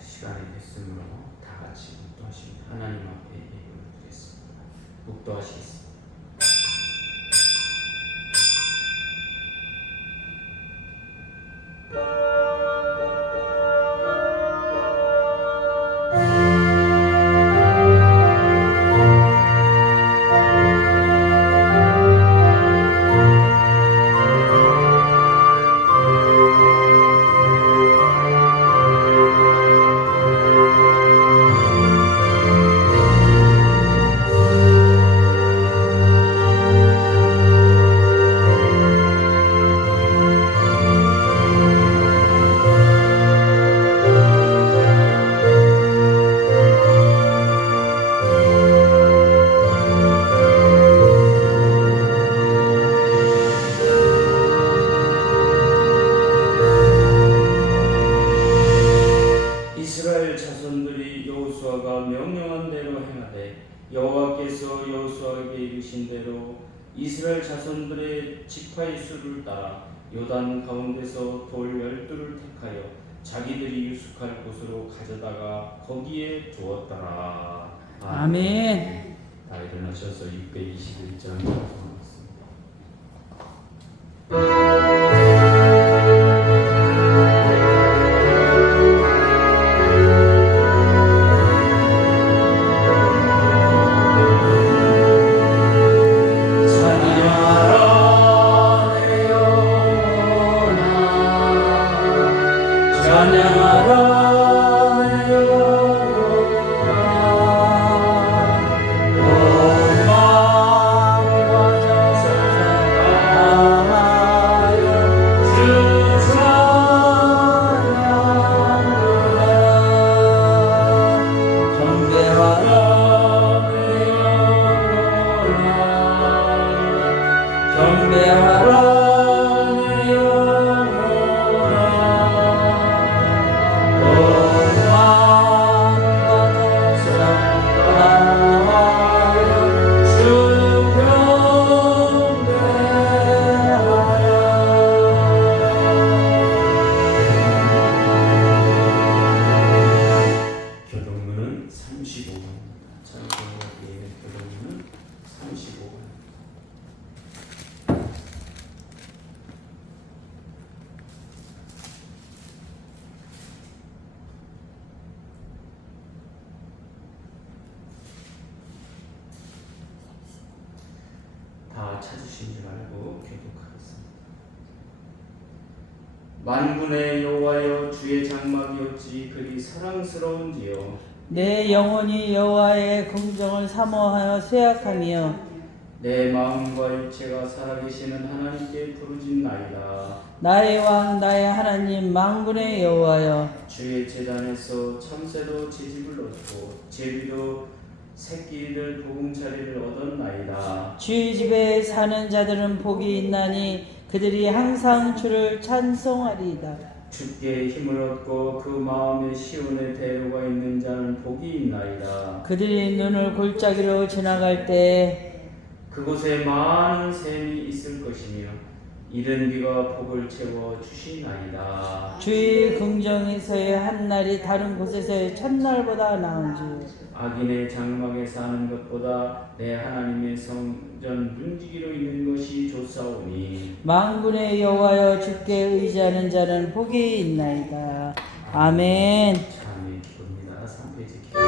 시간이 됐으므로 다 같이 묵도하십니다. 하나님 앞에 예배를 드리겠습니다. 묵도하시겠습니다. 이스라엘 자손들이 여호수아가 명령한 대로 행하되 여호와께서 여호수아에게 이르신 대로 이스라엘 자손들의 지파의 수를 따라 요단 가운데서 돌 12를 택하여 자기들이 유숙할 곳으로 가져다가 거기에 두었더라. 아멘. 다 일어나셔서 621장 성경습니다. 다 찾으신지 말고 교독하겠습니다. 만군의 여호와여, 주의 장막이 어찌 그리 사랑스러운지요. 내 영혼이 여호와의 긍정을 사모하여 쇠약하며 내 마음과 육체가 살아계시는 하나님께 부르짖나이다. 나의 왕 나의 하나님 만군의 여호와여, 주의 제단에서 참새도 채집을 얻고 제비도 새끼를 보금자리를 얻었나이다. 주의 집에 사는 자들은 복이 있나니 그들이 항상 주를 찬송하리이다. 주께 힘을 얻고 그 마음에 시온의 대로가 있는 자는 복이 있나이다. 그들이 눈을 골짜기로 지나갈 때 그곳에 많은 샘이 있을 것이며 이른 비가 복을 채워 주시나이다. 주의 긍정에서의 한 날이 다른 곳에서의 첫날보다 나은지 악인의 장막에 사는 것보다 내 하나님의 성전 문지기로 있는 것이 좋사오니 만군의 여호와여, 주께 의지하는 자는 복이 있나이다. 아멘. 참의 기도입니다. 3페이지 기도.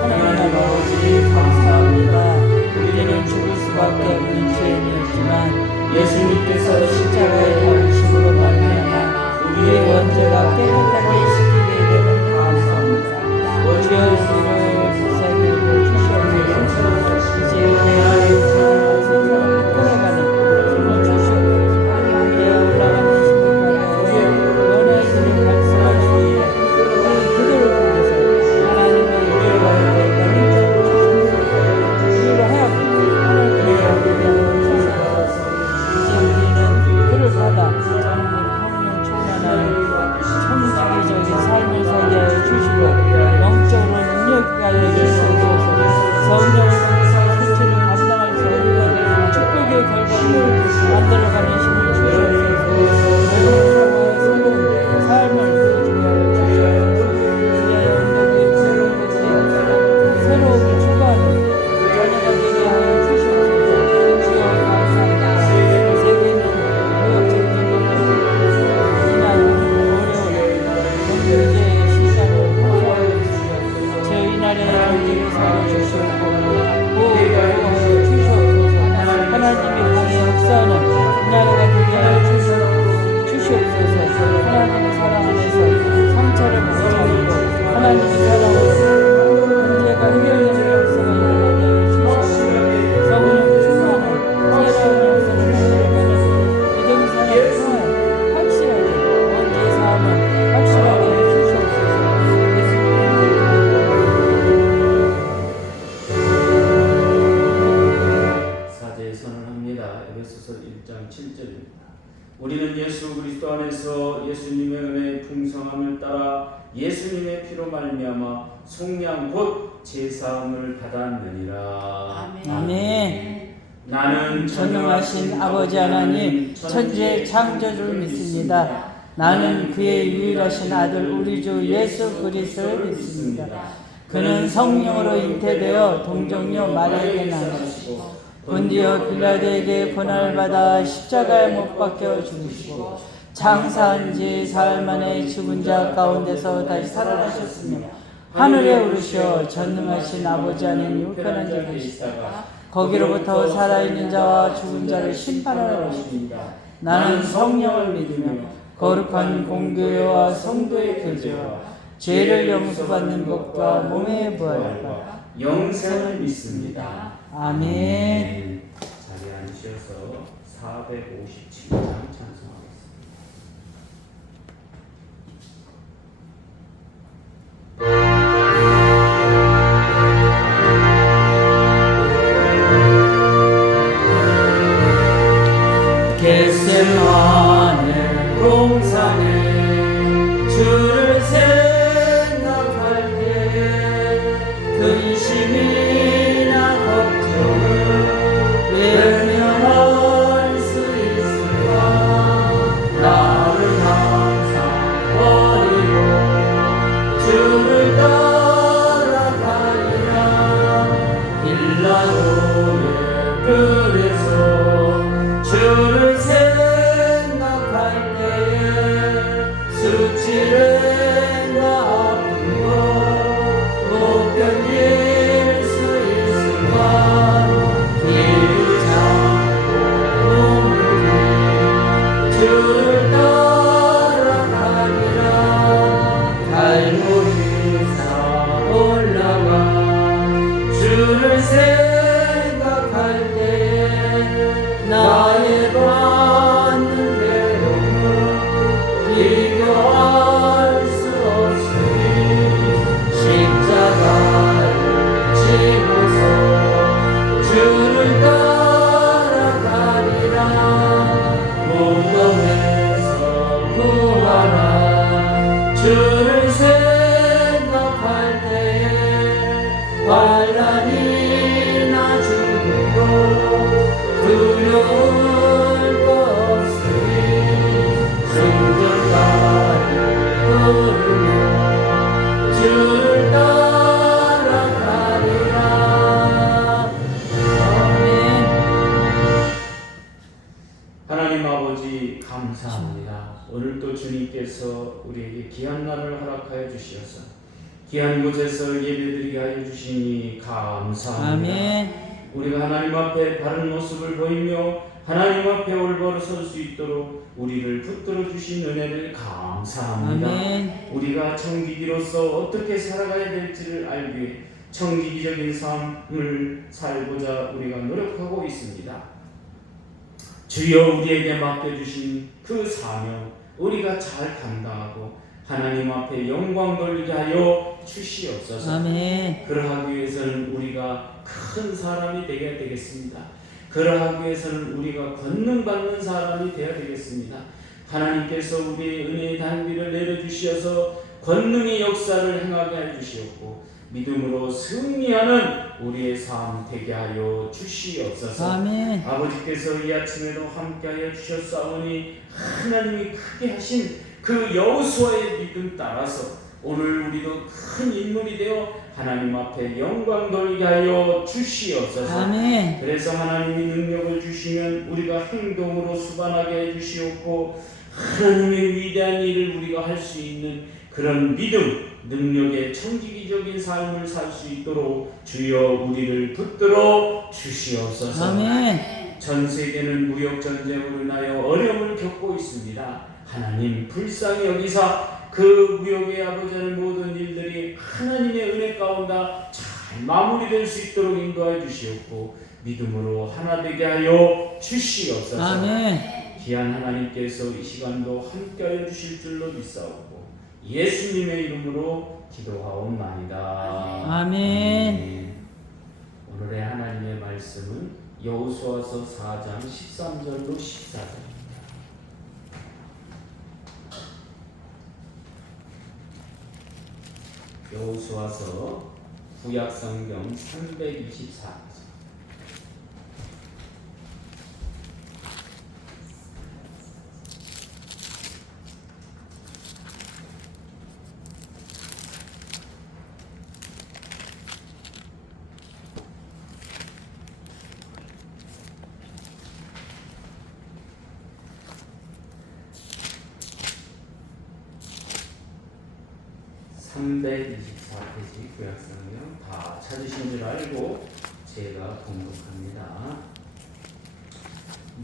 하나님 아버지 감사합니다. 우리는 죽을 수밖에 없는 죄인이었지만 예수님께서 십자가에 달리심으로 말미암아 우리의 원죄가 깨끗하게 씻기게 되는 감사합니다. 주여 우리를 세상으로 주시옵소서. 이제 내 안에 살아가는 세상을 끌어가는 힘을 주시옵소서. 내 올라가는 신부가 너네 이름을 말씀할 수 있게 우리 그들을 통해서 하나님의 은혜와 은혜가 인정을 주시옵소서. 우리로 하여금 하나님의 은혜를 주시옵소서. 이제 우리는 그를 받아 성령 충만한 천주교적인 에베소서 1장 7절입니다. 우리는 예수 그리스도 안에서 예수님의 은혜의 풍성함을 따라 예수님의 피로 말미암아 속량 곧 제사함을 받았느니라. 아멘. 나는 전능하신 아버지 하나님 천지의 창조주를 믿습니다. 나는 그의 유일하신 아들 우리 주 예수 그리스도를 믿습니다. 그는 성령으로 잉태되어 동정녀 마리아에게 나시고 본디오 빌라도에게 고난을 받아 십자가에 못 박혀 죽으시고 장사한 지 사흘 만에 죽은 자 가운데서 다시 살아나셨으며 하늘에 오르시어 전능하신 아버지 하나님 우편한 자 계시다가 거기로부터 살아있는 자와 죽은 자를 심판하러 오십니다. 나는 성령을 믿으며 거룩한 공교회와 성도의 교제와 죄를 용서받는 것과 몸의 부활과 영생을 믿습니다. 아멘. 자리에 앉으셔서 457장 찬송하겠습니다. 겟세마네 동산에 주를 생각할 때 근심이나 걱정을 외면할 수 있을까? 나를 항상 버리고 주를 따라가리라. 일라도에 그래서 주를 생각할 때 수치를 아픈 것 견딜 수 있을까? 길을 잡고 주를 따라가리라. 갈보리사 올라가 주를 생각할 때 나의 받는 괴로움을 비교할 수 없으니 십자가를 지고서 주를 따라가리라. 무덤에서 구하라. 주를 생각할 때에 환난이나 죽음도 두려울 것 없으니 순전가를 부르며 주를 따라가리라. 아멘. 하나님 아버지 감사합니다. 오늘도 주님께서 우리에게 귀한 날을 허락하여 주시어서 귀한 곳에서 예배드리게 하여 주시니 감사합니다. 아멘. 우리가 하나님 앞에 바른 모습을 보이며 하나님 앞에 올바로 설 수 있도록 우리를 붙들어 주신 은혜를 감사합니다. 아멘. 우리가 청지기로서 어떻게 살아가야 될지를 알기에 청지기적인 삶을 살고자 우리가 노력하고 있습니다. 주여 우리에게 맡겨주신 그 사명 우리가 잘 감당하고 하나님 앞에 영광 돌리게 하여 주시옵소서. 아멘. 그러하기 위해서는 우리가 큰 사람이 되어야 되겠습니다. 그러하기 위해서는 우리가 권능받는 사람이 되어야 되겠습니다. 하나님께서 우리의 은혜의 단비를 내려주시어서 권능의 역사를 행하게 해주시옵고 믿음으로 승리하는 우리의 삶 되게 하여 주시옵소서. 아멘. 아버지께서 이 아침에도 함께하여 주셨사오니 하나님이 크게 하신 그 여호수아의 믿음 따라서 오늘 우리도 큰 인물이 되어 하나님 앞에 영광 돌리게 하여 주시옵소서. 아멘. 그래서 하나님이 능력을 주시면 우리가 행동으로 수반하게 해주시옵고 하나님의 위대한 일을 우리가 할 수 있는 그런 믿음, 능력의 청지기적인 삶을 살 수 있도록 주여 우리를 붙들어 주시옵소서. 아멘. 전 세계는 무역 전쟁으로 인하여 어려움을 겪고 있습니다. 하나님 불쌍히 여기사 그 무역의 아버지는 모든 일들이 하나님의 은혜 가운데 잘 마무리될 수 있도록 인도해 주시옵고 믿음으로 하나 되게 하여 주시옵소서. 아멘. 귀한 하나님께서 이 시간도 함께하여 주실 줄로 믿사옵고 예수님의 이름으로 기도하옵나이다. 아멘. 오늘의 하나님의 말씀은 여호수아서 4장 13절로 14절. 여호수아서 구약성경 324페이지. 구약성경 다 찾으신 줄 알고 제가 공독합니다.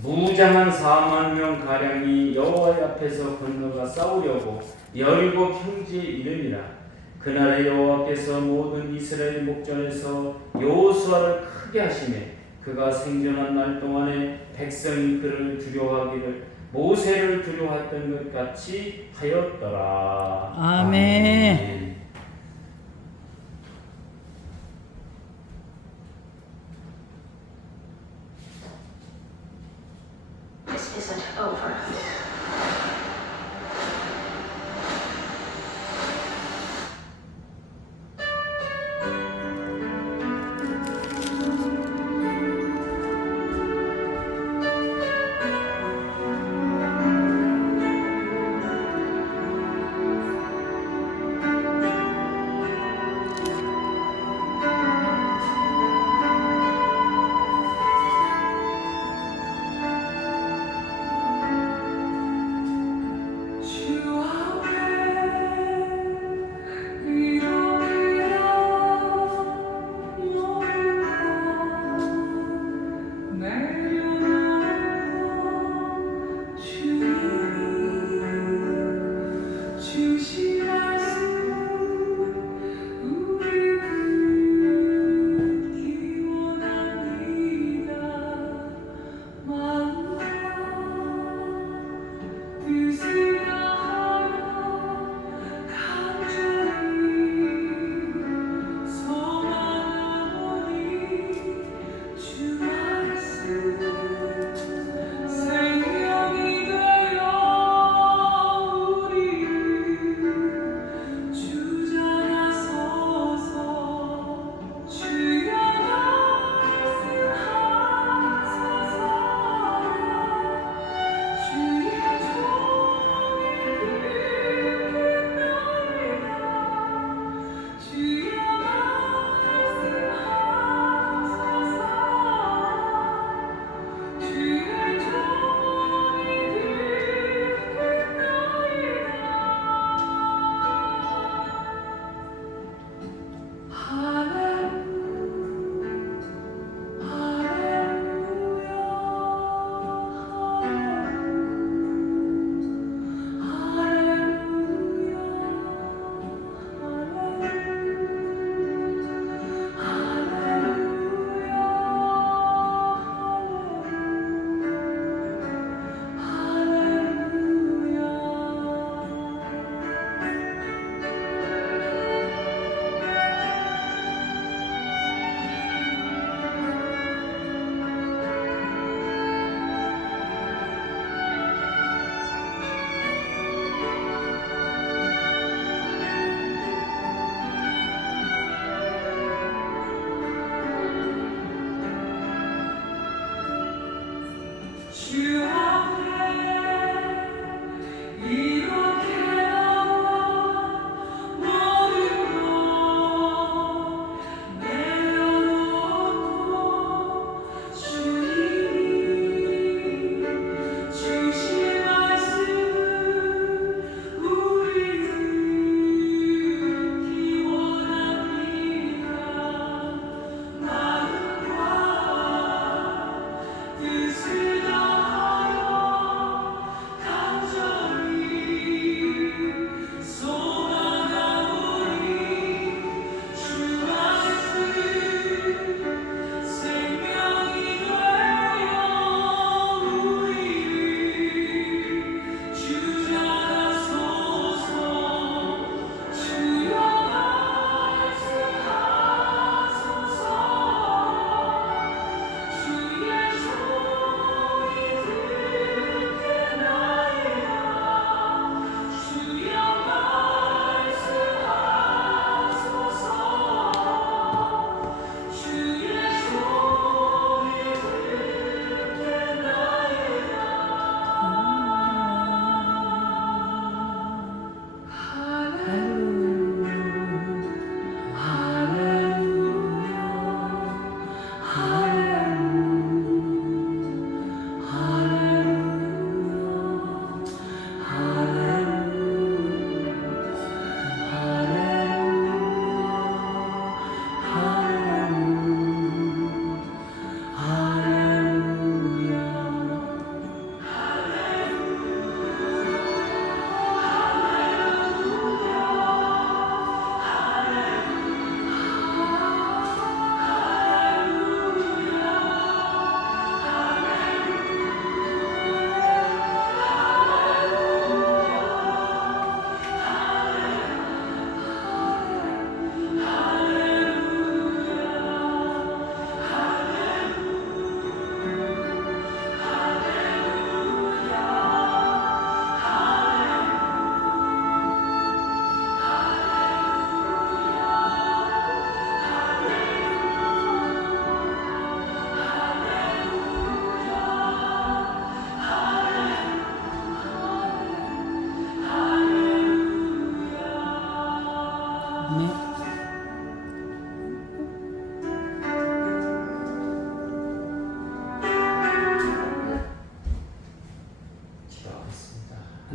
무장한 4만 명 가량이 여호와 앞에서 건너가 싸우려고 여리고 평지에 이르니라. 그날에 여호와께서 모든 이스라엘 목전에서 여호수아를 크게 하시매 그가 생존한 날 동안에 백성이 그를 두려워하기를 모세를 두려워했던 것 같이 하였더라. 아멘. This isn't over. This is the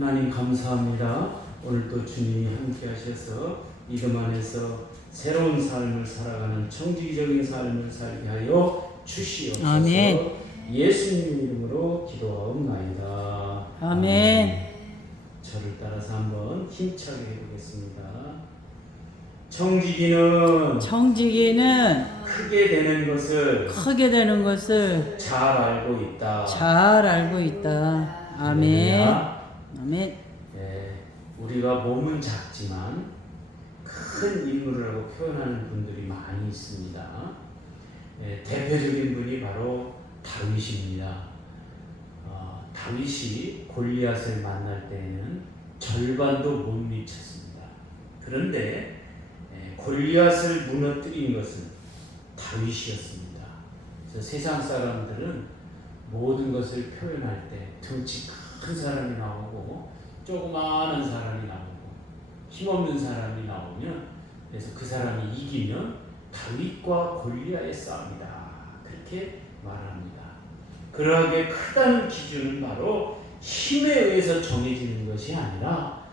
하나님 감사합니다. 오늘 또 주님이 함께 하셔서 믿음 안에서 새로운 삶을 살아가는 청지기적인 삶을 살게 하여 주시옵소서. 아멘. 예수님 이름으로 기도하옵나이다. 아멘. 저를 따라서 한번 힘차게 해보겠습니다. 청지기는 크게 되는 것을 잘 알고 있다. 잘 알고 있다. 아멘. 아멘. 우리가 몸은 작지만 큰 인물이라고 표현하는 분들이 많이 있습니다. 대표적인 분이 바로 다윗입니다. 다윗이 골리앗을 만날 때에는 절반도 못 미쳤습니다. 그런데 골리앗을 무너뜨린 것은 다윗이었습니다. 그래서 세상 사람들은 모든 것을 표현할 때 덩치 큰 사람이 나오고 조그마한 사람이 나오고 힘없는 사람이 나오면 그래서 그 사람이 이기면 다윗과 골리앗의 싸움이다 그렇게 말합니다. 그러하게 크다는 기준은 바로 힘에 의해서 정해지는 것이 아니라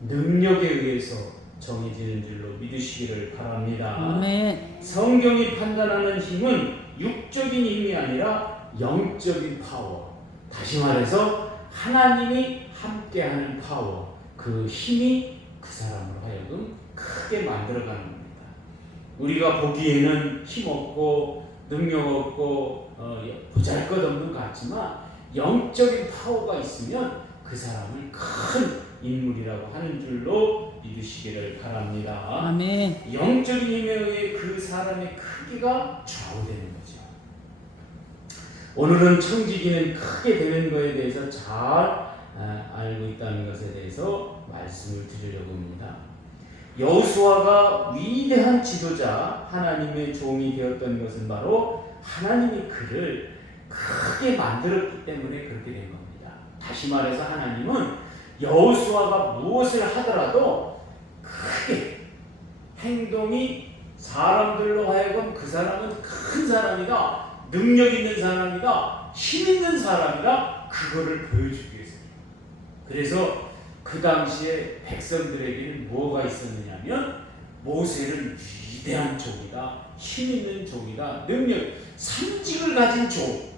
능력에 의해서 정해지는 줄로 믿으시기를 바랍니다. 아멘. 성경이 판단하는 힘은 육적인 힘이 아니라 영적인 파워. 다시 말해서 하나님이 함께하는 파워. 그 힘이 그 사람으로 하여금 크게 만들어가는 겁니다. 우리가 보기에는 힘없고 능력없고 보잘것없는 것 같지만 영적인 파워가 있으면 그 사람을 큰 인물이라고 하는 줄로 믿으시기를 바랍니다. 아멘. 영적인 힘에 의해 그 사람의 크기가 좌우되는 거죠. 오늘은 청지기는 크게 되는 것에 대해서 잘 알고 있다는 것에 대해서 말씀을 드리려고 합니다. 여호수아가 위대한 지도자 하나님의 종이 되었던 것은 바로 하나님이 그를 크게 만들었기 때문에 그렇게 된 겁니다. 다시 말해서 하나님은 여호수아가 무엇을 하더라도 크게 행동이 사람들로 하여금 그 사람은 큰 사람이다, 능력 있는 사람이다, 힘 있는 사람이다, 그거를 보여주기 위해서입니다. 그래서 그 당시에 백성들에게는 뭐가 있었느냐면 모세는 위대한 종이다, 힘 있는 종이다, 능력, 상직을 가진 종.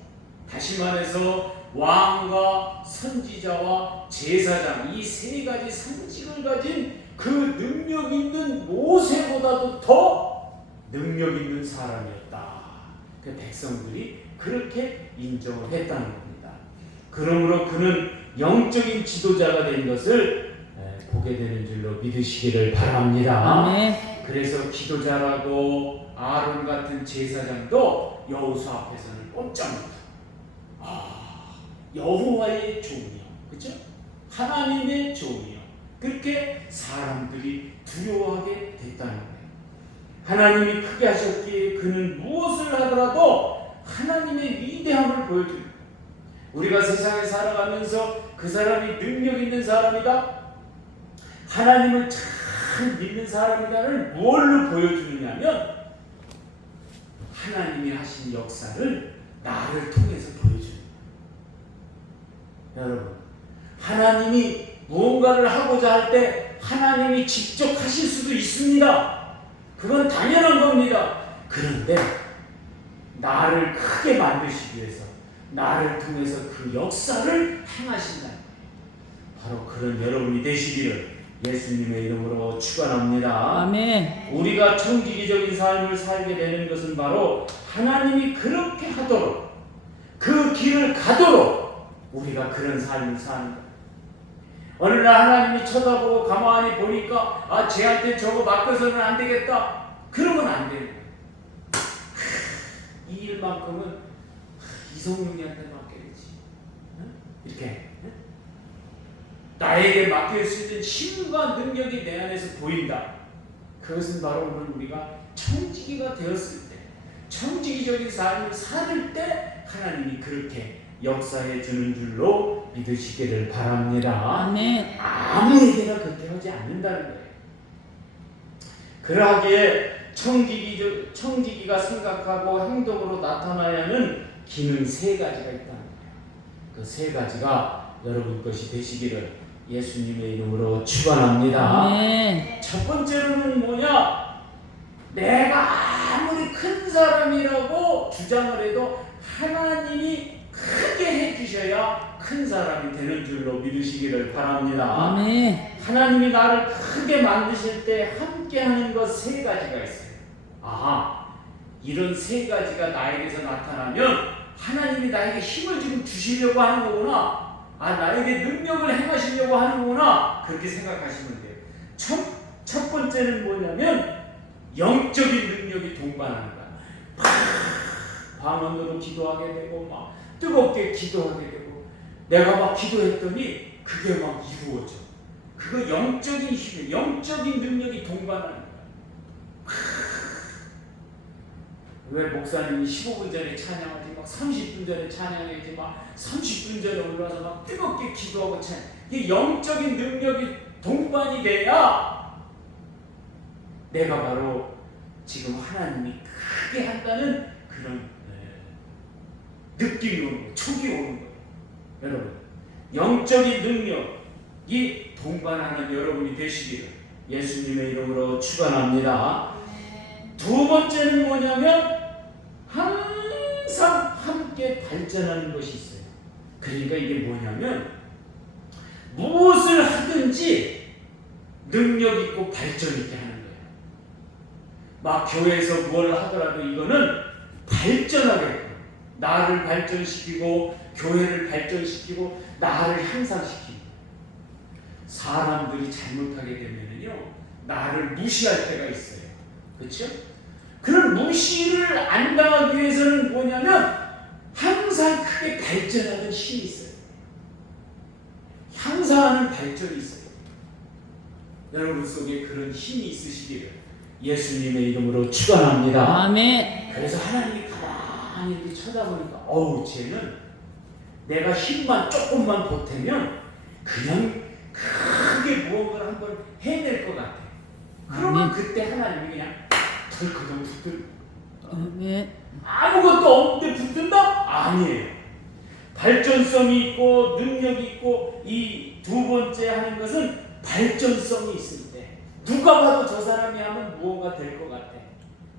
다시 말해서 왕과 선지자와 제사장 이 세 가지 상직을 가진 그 능력 있는 모세보다도 더 능력 있는 사람이었다. 그 백성들이 그렇게 인정을 했다는 겁니다. 그러므로 그는 영적인 지도자가 된 것을 보게 되는 줄로 믿으시기를 바랍니다. 아멘. 그래서 기도자라고 아론 같은 제사장도 여호수아 앞에서는 꼼짝 못하고 여호와의 종이요, 그렇죠? 하나님의 종이요. 그렇게 사람들이 두려워하게 됐다는 거예요. 하나님이 크게 하셨기에 그는 무엇을 하더라도 하나님의 위대함을 보여줍니다. 우리가 세상에 살아가면서 그 사람이 능력 있는 사람이다, 하나님을 잘 믿는 사람이다를 뭘로 보여주느냐면 하나님이 하신 역사를 나를 통해서 보여줍니다. 여러분, 하나님이 무언가를 하고자 할 때 하나님이 직접 하실 수도 있습니다. 그건 당연한 겁니다. 그런데 나를 크게 만드시기 위해서 나를 통해서 그 역사를 행하신다. 바로 그런 여러분이 되시기를 예수님의 이름으로 축원합니다. 아멘. 우리가 청지기적인 삶을 살게 되는 것은 바로 하나님이 그렇게 하도록 그 길을 가도록 우리가 그런 삶을 사는 거예요. 어느 날 하나님이 쳐다보고 가만히 보니까 쟤한테 저거 맡겨서는 안 되겠다. 그러면 안 되는 거예요. 이 일만큼은 이성용이한테 맡겨야지. 이렇게 나에게 맡길 수 있는 힘과 능력이 내 안에서 보인다. 그것은 바로 오늘 우리가 청지기가 되었을 때, 청지기적인 삶을 살 때 하나님이 그렇게 역사해 주는 줄로 믿으시기를 바랍니다. 아멘. 아무에게나 그렇게 하지 않는다는 거예요. 그러하기에 청지기가 생각하고 행동으로 나타나야 하는 기능 세 가지가 있다는 거예요. 그 세 가지가 여러분 것이 되시기를 예수님의 이름으로 축원합니다. 아멘. 첫 번째로는 뭐냐? 내가 아무리 큰 사람이라고 주장을 해도 하나님이 크게 해주셔야 큰 사람이 되는 줄로 믿으시기를 바랍니다. 아멘. 하나님이 나를 크게 만드실 때 함께 하는 것 세 가지가 있어요. 아하, 이런 세 가지가 나에게서 나타나면 하나님이 나에게 힘을 지금 주시려고 하는 거구나. 나에게 능력을 행하시려고 하는 거구나. 그렇게 생각하시면 돼요. 첫 번째는 뭐냐면 영적인 능력이 동반하는 거야. 방언으로 기도하게 되고 막 뜨겁게 기도하게 되고 내가 막 기도했더니 그게 막 이루어져. 그거 영적인 힘, 영적인 능력이 동반하는 거야. 왜 목사님이 15분 전에 찬양하지 막 30분 전에 찬양하지 막 30분 전에 올라와서 막 뜨겁게 기도하고 찬양. 이게 영적인 능력이 동반이 돼야 내가 바로 지금 하나님이 크게 한다는 그런 느낌이 오는 거예요. 촉이 오는 거예요. 여러분, 영적인 능력이 동반하는 여러분이 되시기를 예수님의 이름으로 축원합니다. 두 번째는 뭐냐면 항상 함께 발전하는 것이 있어요. 그러니까 이게 뭐냐면 무엇을 하든지 능력 있고 발전 있게 하는 거예요. 막 교회에서 뭘 하더라도 이거는 발전하게 나를 발전시키고 교회를 발전시키고 나를 향상시키고 사람들이 잘못하게 되면요 나를 무시할 때가 있어요. 그렇죠? 그런 무시를 안 당하기 위해서는 뭐냐면 항상 크게 발전하는 힘이 있어요. 향상하는 발전이 있어요. 여러분 속에 그런 힘이 있으시기를 예수님의 이름으로 축원합니다. 아멘. 그래서 하나님이 가만히 이렇게 쳐다보니까 쟤는 내가 힘만 조금만 보태면 그냥 크게 무언가를 한번 해낼 것 같아. 그러면 그때 하나님이 그냥 덜커덩 붙들. 아멘. 아무것도 없는데 붙든다? 아니에요. 발전성이 있고 능력이 있고 이 두 번째 하는 것은 발전성이 있을 때 누가 봐도 저 사람이 하면 무언가 될 것 같아.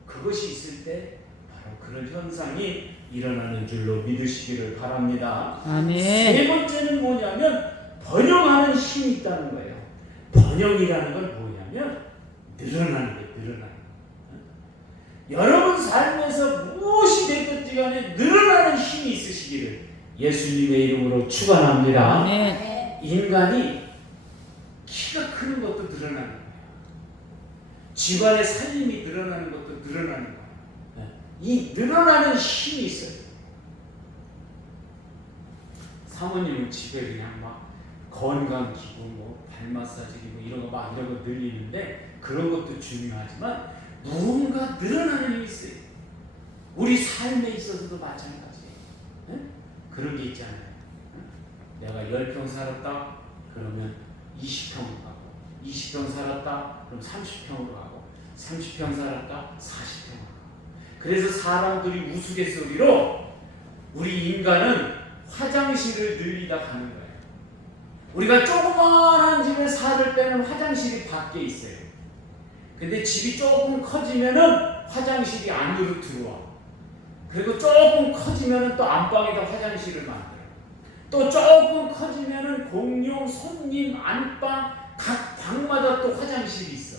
그것이 있을 때 바로 그런 현상이 일어나는 줄로 믿으시기를 바랍니다. 아멘. 세 번째는 뭐냐면 번영하는 힘이 있다는 거예요. 번영이라는 건 뭐냐면 늘어나는 거예요. 늘어나는 거. 여러분 삶에서 무엇이 되든지 간에 늘어나는 힘이 있으시기를 예수님의 이름으로 축원합니다. 아멘. 인간이 키가 크는 것도 늘어나는 거예요. 집안의 살림이 늘어나는 것도 늘어나는 거예요. 이 늘어나는 힘이 있어요. 사모님은 집에 그냥 막 건강기구, 뭐 발 마사지기구 이런 거 늘리는데 그런 것도 중요하지만 무언가 늘어나는 힘이 있어요. 우리 삶에 있어서도 마찬가지예요. 그런 게 있잖아요. 내가 10평 살았다 그러면 20평으로 가고 20평 살았다 그럼 30평으로 가고 30평 살았다 40평으로 가고 그래서 사람들이 우스갯소리로 우리 인간은 화장실을 늘리다 가는 거예요. 우리가 조그마한 집에 살을 때는 화장실이 밖에 있어요. 근데 집이 조금 커지면은 화장실이 안으로 들어와. 그리고 조금 커지면은 또 안방에다 화장실을 만들어요. 또 조금 커지면은 공용, 손님, 안방 각 방마다 또 화장실이 있어.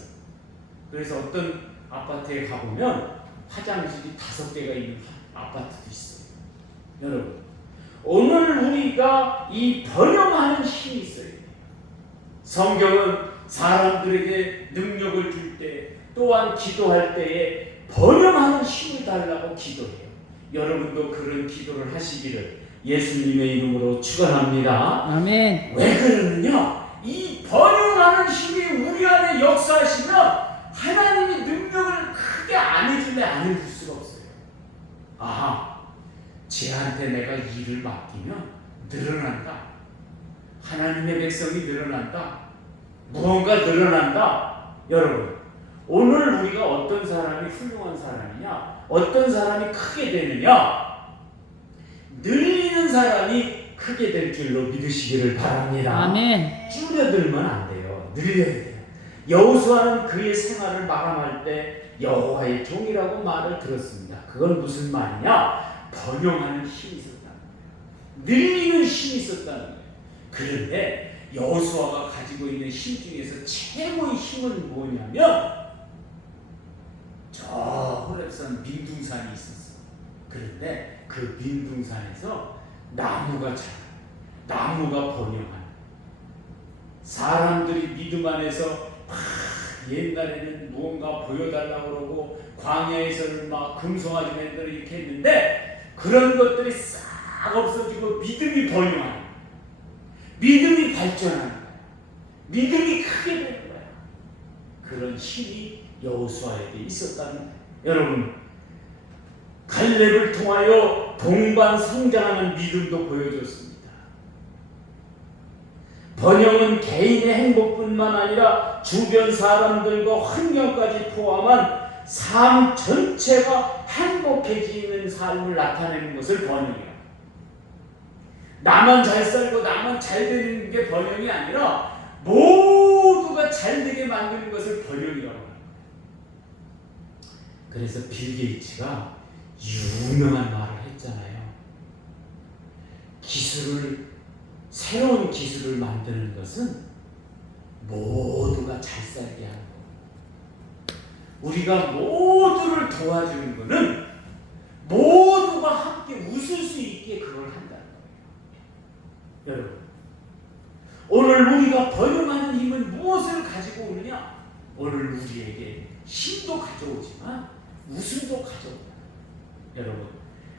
그래서 어떤 아파트에 가보면 화장실이 5개가 있는 아파트도 있어요. 여러분, 오늘 우리가 이 번영하는 힘이 있어요. 성경은 사람들에게 능력을 줄 때 또한 기도할 때에 번영하는 힘을 달라고 기도해요. 여러분도 그런 기도를 하시기를 예수님의 이름으로 축원합니다. 아멘. 왜 그러느냐? 이 번영하는 힘이 우리 안에 역사하시면 하나님이 능력을 크게 안 해줄래 안 해줄 수가 없어요. 쟤한테 내가 일을 맡기면 늘어난다. 하나님의 백성이 늘어난다. 무언가 늘어난다. 여러분, 오늘 우리가 어떤 사람이 훌륭한 사람이냐? 어떤 사람이 크게 되느냐? 늘리는 사람이 크게 될 줄로 믿으시기를 바랍니다. 아멘. 줄여들면 안 돼요. 늘려야 돼요. 여호수아는 그의 생활을 마감할 때 여호와의 종이라고 말을 들었습니다. 그건 무슨 말이냐? 번영하는 힘이 있었다는 거예요. 늘리는 힘이 있었다는 거예요. 그런데 여호수아가 가지고 있는 힘 중에서 최고의 힘은 뭐냐면 저 호렙산 민둥산이 있었어. 그런데 그 민둥산에서 나무가 자라, 나무가 번영하는, 사람들이 믿음 안에서 옛날에는 무언가 보여달라고 그러고 광야에서는 막 금송아지 맨들 이렇게 했는데 그런 것들이 싹 없어지고 믿음이 번영하는, 믿음이 발전하는 거야. 믿음이 크게 되는 거야. 그런 힘이 여호수아에게 있었다는 거예요. 여러분, 갈렙을 통하여 동반 성장하는 믿음도 보여줬습니다. 번영은 개인의 행복뿐만 아니라 주변 사람들과 환경까지 포함한 삶 전체가 행복해지는 삶을 나타내는 것을 번영이에요. 나만 잘 살고 나만 잘 되는 게 번영이 아니라 모두가 잘 되게 만드는 것을 번영이라고 합니다. 그래서 빌 게이츠가 유명한 말을 했잖아요. 새로운 기술을 만드는 것은 모두가 잘 살게 하는 거. 우리가 모두를 도와주는 것은 모두가 함께 웃을 수 있게 그걸 한다는 거예요. 여러분, 오늘 우리가 번영하는 힘은 무엇을 가지고 오느냐? 오늘 우리에게 힘도 가져오지만 웃음도 가져온다. 여러분,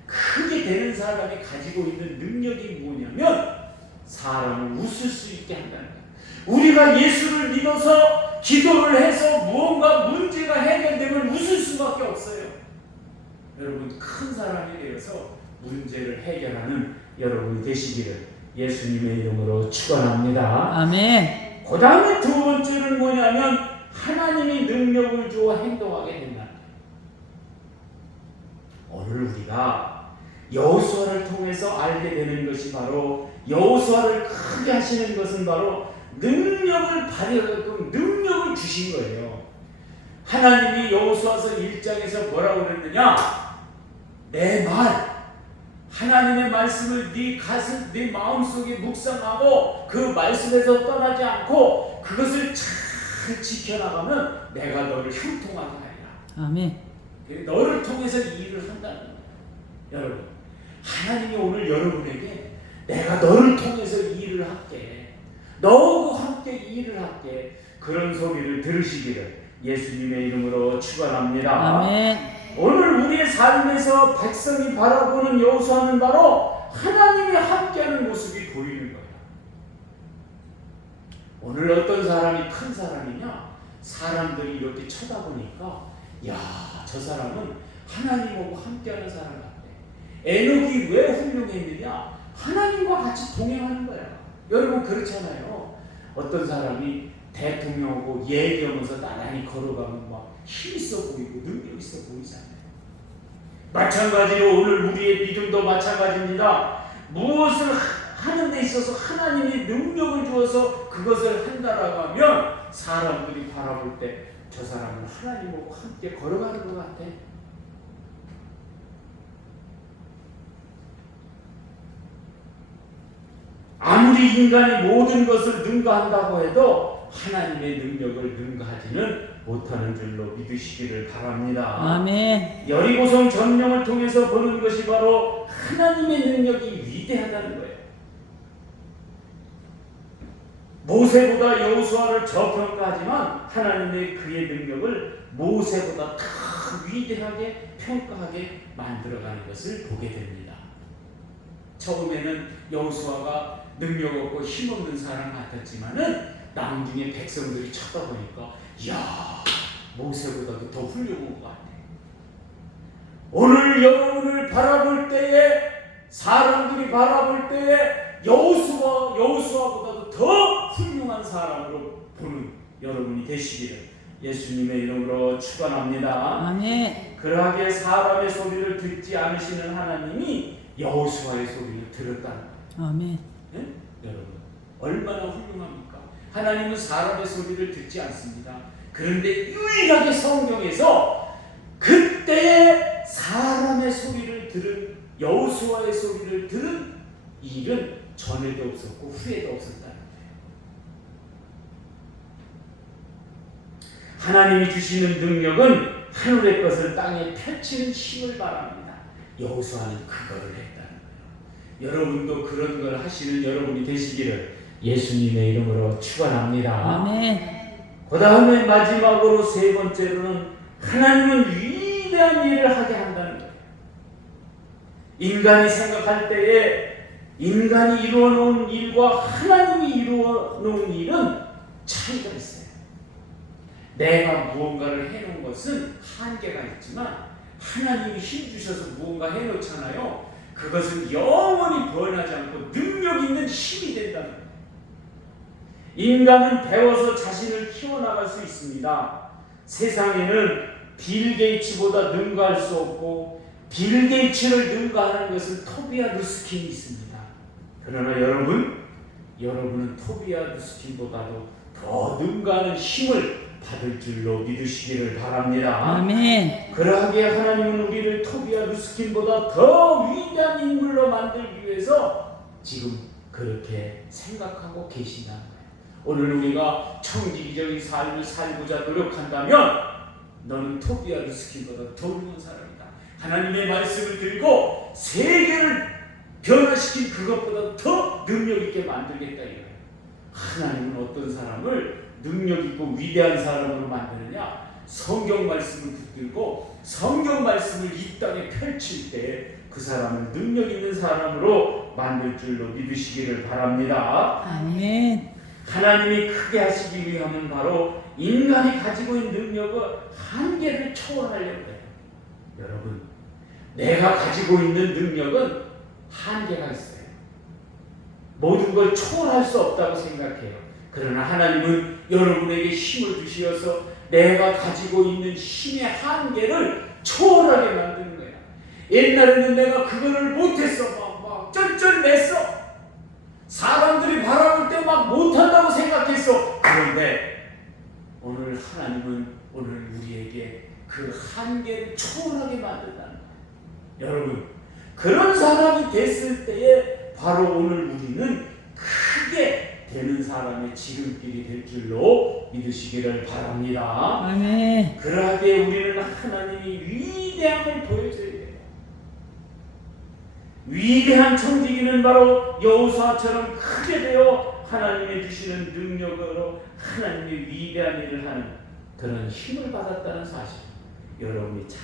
크게 되는 사람이 가지고 있는 능력이 뭐냐면 사람을 웃을 수 있게 한다는 거예요. 우리가 예수를 믿어서 기도를 해서 무언가 문제가 해결되면 웃을 수밖에 없어요. 여러분, 큰 사람이 되어서 문제를 해결하는 여러분이 되시기를 예수님의 이름으로 축원합니다. 아멘. 그 다음에 두 번째는 뭐냐면 하나님이 능력을 주어 행동하게 된다. 오늘 우리가 여호수아를 통해서 알게 되는 것이 바로, 여호수아를 크게 하시는 것은 바로 능력을 발휘하게끔 능력을 주신 거예요. 하나님이 여호수아서 1장에서 뭐라고 그랬느냐? 내 말, 하나님의 말씀을 네 가슴, 네 마음속에 묵상하고 그 말씀에서 떠나지 않고 그것을 잘 지켜나가면 내가 너를 형통하게 하리라. 아멘. 너를 통해서 이 일을 한다는 거예요. 여러분, 하나님이 오늘 여러분에게 내가 너를 통해서 이 일을 할게, 너하고 함께 이 일을 할게, 그런 소리를 들으시기를 예수님의 이름으로 축원합니다. 아멘. 오늘 우리의 삶에서 백성이 바라보는 여호수아는 바로 하나님이 함께하는 모습이 보이는 거예요. 오늘 어떤 사람이 큰 사람이냐? 사람들이 이렇게 쳐다보니까 야, 저 사람은 하나님하고 함께하는 사람 같아. 에녹이 왜 훌륭했느냐? 하나님과 같이 동행하는 거야. 여러분, 그렇잖아요. 어떤 사람이 대통령하고 얘기하면서 나란히 걸어가면 막 힘있어 보이고 능력 있어 보이잖아요. 마찬가지로 오늘 우리의 믿음도 마찬가지입니다. 무엇을 하는 데 있어서 하나님이 능력을 주어서 그것을 한다라고 하면 사람들이 바라볼 때 저 사람은 하나님하고 함께 걸어가는 것 같아. 아무리 인간이 모든 것을 능가한다고 해도 하나님의 능력을 능가하지는 못하는 줄로 믿으시기를 바랍니다. 아멘. 여리고성 점령을 통해서 보는 것이 바로 하나님의 능력이 위대하다는 거예요. 모세보다 여호수아를 저평가하지만 하나님의 그의 능력을 모세보다 더 위대하게 평가하게 만들어가는 것을 보게 됩니다. 처음에는 여호수아가 능력 없고 힘없는 사람 같았지만은 나중에 백성들이 쳐다보니까 야, 모세보다도 더 훌륭한 것 같아. 오늘 여러분을 바라볼 때에, 사람들이 바라볼 때에 여호수아보다도 더 훌륭한 사람으로 보는 여러분이 되시기를 예수님의 이름으로 축원합니다. 아멘. 그러하게 사람의 소리를 듣지 않으시는 하나님이 여호수아의 소리를 들었다는 거예요. 아멘. 예? 여러분 얼마나 훌륭합니까? 하나님은 사람의 소리를 듣지 않습니다. 그런데 유일하게 성경에서 그때의 사람의 소리를 들은 여호수아의 소리를 들은 일은 전에도 없었고 후에도 없었다는 거예요. 하나님이 주시는 능력은 하늘의 것을 땅에 펼치는 힘을 바랍니다. 여호수아는 그거를 했다는 거예요. 여러분도 그런 걸 하시는 여러분이 되시기를 예수님의 이름으로 축원합니다. 아멘. 그 다음에 마지막으로 세 번째로는 하나님은 위대한 일을 하게 한다는 거예요. 인간이 생각할 때에 인간이 이루어 놓은 일과 하나님이 이루어 놓은 일은 차이가 있어요. 내가 무언가를 해놓은 것은 한계가 있지만 하나님이 힘 주셔서 무언가 해놓잖아요. 그것은 영원히 변하지 않고 능력 있는 힘이 된다는 거예요. 인간은 배워서 자신을 키워나갈 수 있습니다. 세상에는 빌 게이츠보다 능가할 수 없고 빌 게이츠를 능가하는 것은 토비아 누스킨이 있습니다. 그러나 여러분은 토비아 누스킨보다도 더 능가하는 힘을 받을 줄로 믿으시기를 바랍니다. 아멘. 그러하기에 하나님은 우리를 토비아 누스킨보다 더 위대한 인물로 만들기 위해서 지금 그렇게 생각하고 계신다는 거예요. 오늘 우리가 청지기적인 삶을 살고자 노력한다면 너는 토비아 누스킨보다 더 훌륭한 사람이다. 하나님의 말씀을 들고 세계를 변화시킨 그것보다 더 능력 있게 만들겠다 이거예요. 하나님은 어떤 사람을 능력 있고 위대한 사람으로 만드느냐? 성경 말씀을 붙들고 성경 말씀을 이 땅에 펼칠 때 그 사람을 능력 있는 사람으로 만들 줄로 믿으시기를 바랍니다. 아멘. 하나님이 크게 하시기 위함은 바로 인간이 가지고 있는 능력의 한계를 초월하려고 해요. 여러분, 내가 가지고 있는 능력은 한계가 있어요. 모든 걸 초월할 수 없다고 생각해요. 그러나 하나님은 여러분에게 힘을 주시어서 내가 가지고 있는 힘의 한계를 초월하게 만드는 거야. 옛날에는 내가 그거를 못했어. 막 쩔쩔맸어. 사람들이 바라볼 때 막 못한다고 생각했어. 그런데 오늘 하나님은 오늘 우리에게 그 한계를 초월하게 만든다는 거야. 여러분, 그런 사람이 됐을 때에 바로 오늘 우리는 크게 되는 사람의 지름길이 될 줄로 믿으시기를 바랍니다. 아멘. 그러하기에 우리는 하나님이 위대함을 보여줘야 돼요. 위대한 청지기는 바로 여호수아처럼 크게 되어 하나님의 주시는 능력으로 하나님의 위대한 일을 하는 그런 힘을 받았다는 사실 여러분이 잘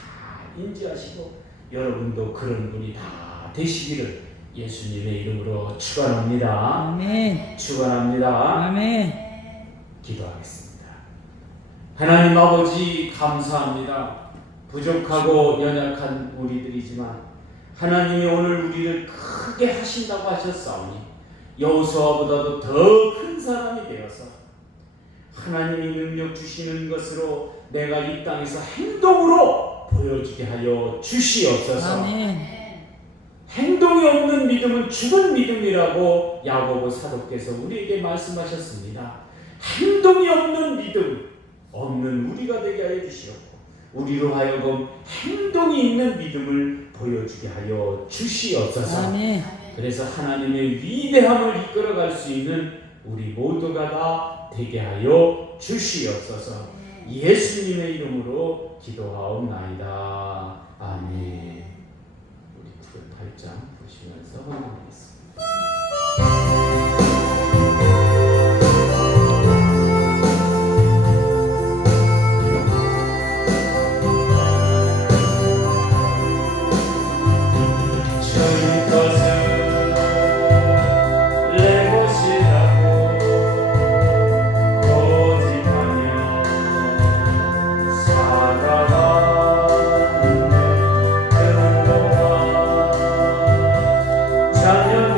인지하시고 여러분도 그런 분이 다 되시기를 예수님의 이름으로 축원합니다. 아멘. 축원합니다. 아멘. 기도하겠습니다. 하나님 아버지 감사합니다. 부족하고 연약한 우리들이지만 하나님이 오늘 우리를 크게 하신다고 하셨사오니 여호수아보다도 더 큰 사람이 되어서 하나님이 능력 주시는 것으로 내가 이 땅에서 행동으로 보여주게 하여 주시옵소서. 아멘. 행동이 없는 믿음은 죽은 믿음이라고 야고보 사도께서 우리에게 말씀하셨습니다. 행동이 없는 믿음 없는 우리가 되게 하여 주시옵고 우리로 하여금 행동이 있는 믿음을 보여주게 하여 주시옵소서. 아멘. 그래서 하나님의 위대함을 이끌어갈 수 있는 우리 모두가 다 되게 하여 주시옵소서. 예수님의 이름으로 기도하옵나이다. 아멘. 우리 8장 보시면서 헌금하겠습니다. 자녀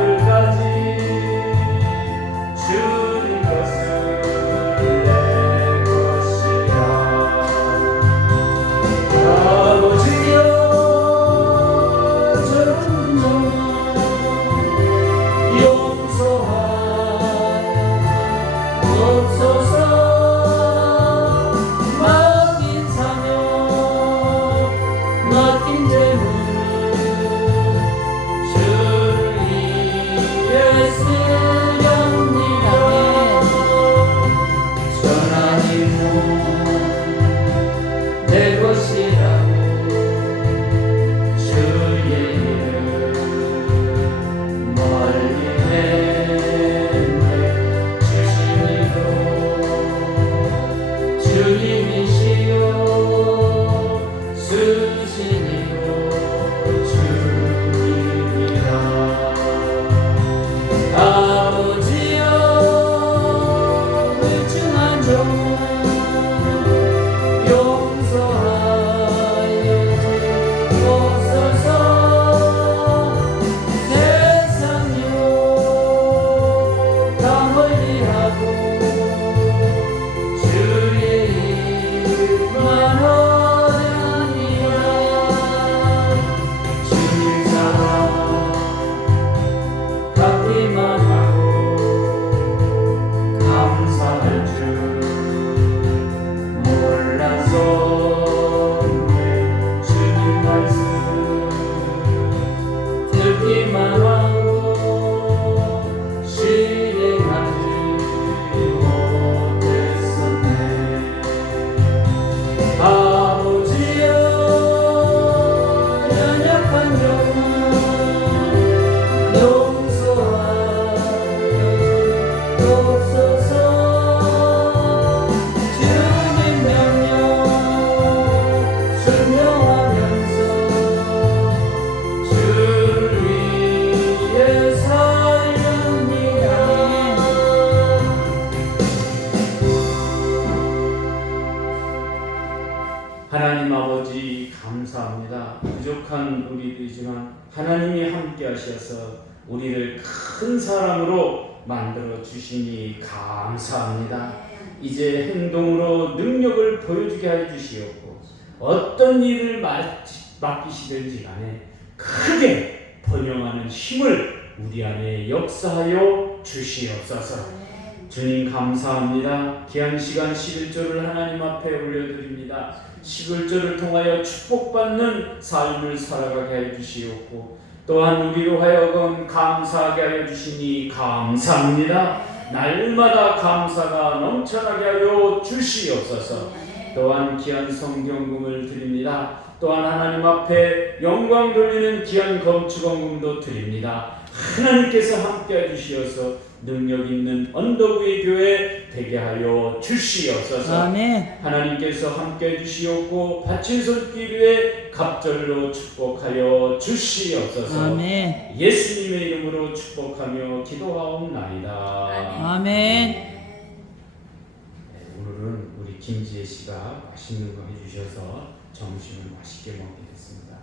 우리를 큰 사람으로 만들어 주시니 감사합니다. 이제 행동으로 능력을 보여주게 해 주시옵고 어떤 일을 맡기시든지 간에 크게 번영하는 힘을 우리 안에 역사하여 주시옵소서. 주님 감사합니다. 귀한 시간 11조를 하나님 앞에 올려드립니다. 11조를 통하여 축복받는 삶을 살아가게 해 주시옵고 또한 우리로 하여금 감사하게 하여 주시니 감사합니다. 날마다 감사가 넘쳐나게 하여 주시옵소서. 또한 귀한 성경금을 드립니다. 또한 하나님 앞에 영광 돌리는 귀한 검축원금도 드립니다. 하나님께서 함께 해주시어서 능력 있는 언덕 위의 교회 되게 하여 주시옵소서. 아멘. 하나님께서 함께 해주시옵고 바친 손길 위에 갑절로 축복하여 주시옵소서. 아멘. 예수님의 이름으로 축복하며 기도하옵나이다. 아멘. 네, 오늘은 우리 김지혜 씨가 맛있는 거 해주셔서 점심을 맛있게 먹게 됐습니다.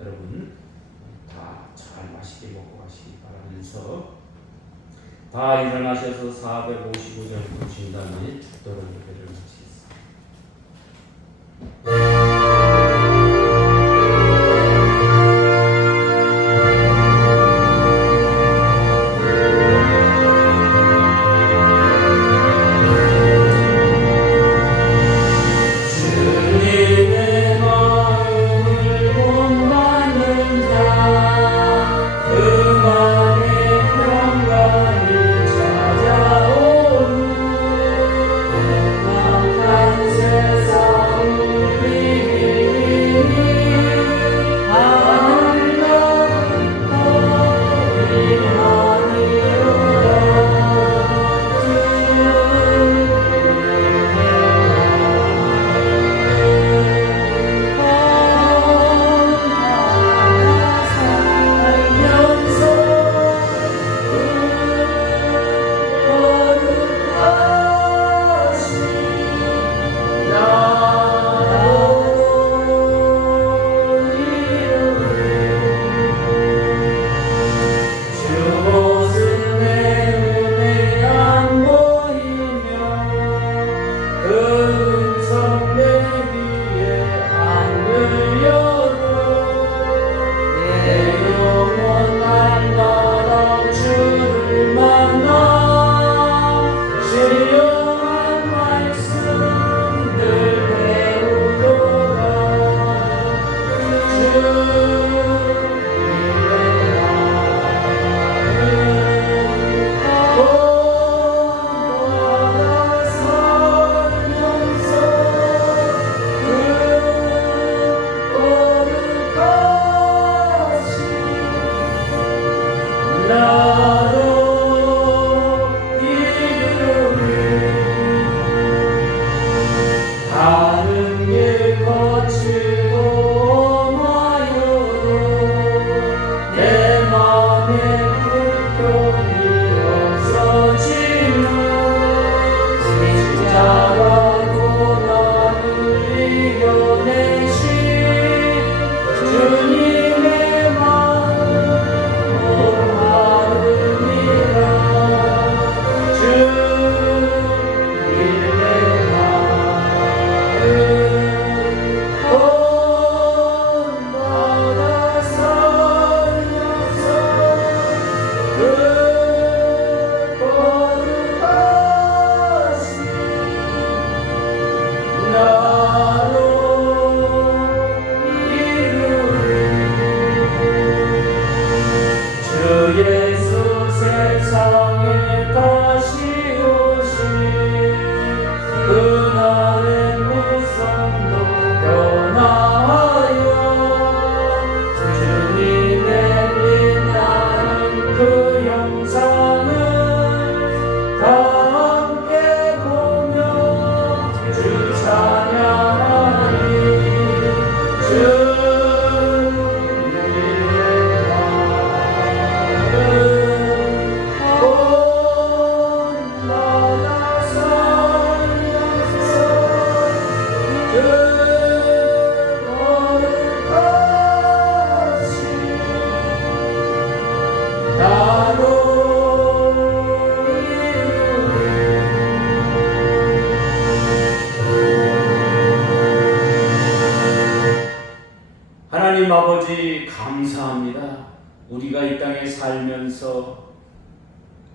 여러분 다 잘 맛있게 먹고 가시기 바라면서 다 일어나셔서 455절 보신 다음에 죽도록 예배를 마치겠습니다. 내 영혼 날마다 주를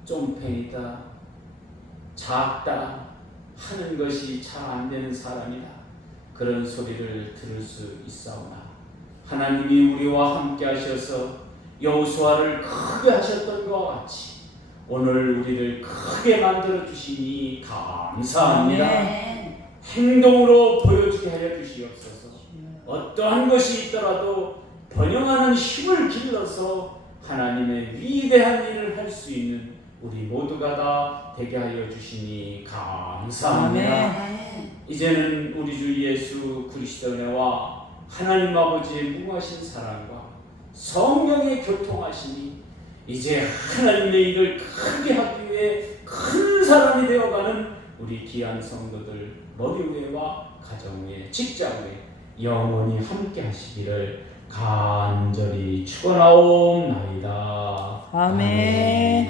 쫌팽이다, 작다 하는 것이 잘 안 되는 사람이다. 그런 소리를 들을 수 있사오나 하나님이 우리와 함께 하셔서 여호수아를 크게 하셨던 것과 같이 오늘 우리를 크게 만들어 주시니 감사합니다. 아멘. 행동으로 보여주게 하여 주시옵소서. 어떠한 것이 있더라도 번영하는 힘을 길러서 하나님의 위대한 일을 할 수 있는 우리 모두가 다 되게 하여 주시니 감사합니다. 아멘. 이제는 우리 주 예수 그리스도의 은혜와 하나님 아버지의 무궁하신 사랑과 성령의 교통하심이 이제 하나님의 일을 크게 하기 위해 큰 사람이 되어가는 우리 귀한 성도들 머리 위에와 가정 위에 직장 위에 영원히 함께 하시기를 간절히 축원하옵나이다. 아멘.